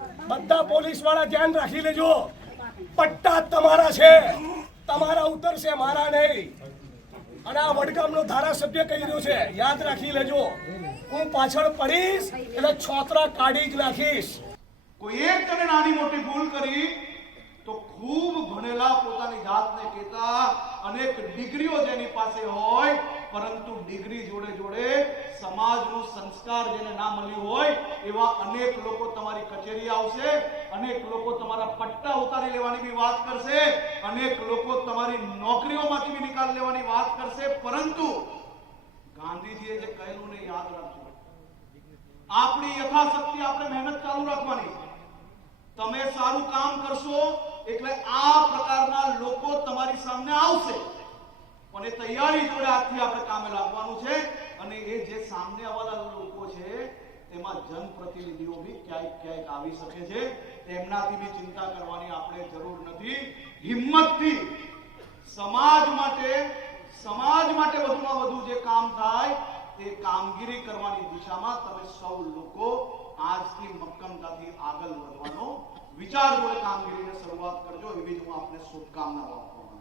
બધા પોલીસ વાળા ધ્યાન રાખી લેજો, પટ્ટા તમારા છે, તમારા ઉતરશે, મારા નહીં. અને આ વડગામનો ધારાસભ્ય કહી રહ્યો છે, યાદ રાખી લેજો, હું પાછળ પડીશ એટલે છોતરા કાઢી જ નાખીશ. કોઈ એક જણે નાની મોટી ભૂલ કરી તો ખૂબ ભણેલા પોતાની જાતને કહેતા અનેક ડિગ્રીઓ જેની પાસે હોય, પરંતુ ડિગ્રી જોડે જોડે સમાજનો સંસ્કાર જેને ના મળ્યું હોય એવા અનેક લોકો તમારી કચેરી આવશે, અનેક લોકો તમારા પટ્ટા ઉતારી લેવાની બી વાત કરશે, અનેક લોકો તમારી નોકરીઓમાંથી બી નિકાલ લેવાની વાત કરશે. પરંતુ ગાંધીજીએ જે કહેલું ને યાદ રાખજો, આપણી યથાશક્તિ આપણે મહેનત ચાલુ રાખવાની. તમે સારું કામ કરશો એટલે આ પ્રકારના લોકો તમારી સામે આવશે, પણ એ તૈયારી જોડે આજથી આપણે કામે લાગવાનું છે. અને એ જે સામે આવવાના લોકો છે તેમાં જનપ્રતિનિધિઓ બી ક્યાંક આવી શકે છે, તેમનાથી બી ચિંતા કરવાની આપણે જરૂર નથી. હિંમતથી સમાજ માટે વધુમાં વધુ જે કામ થાય તે કામગીરી કરવાની દિશામાં તમે સૌ લોકો આજથી મક્કમતાથી આગળ વધવાનો વિચાર જોડે કામગીરીને શરૂઆત કરજો, એવી જ હું આપને શુભકામનાઓ આપું.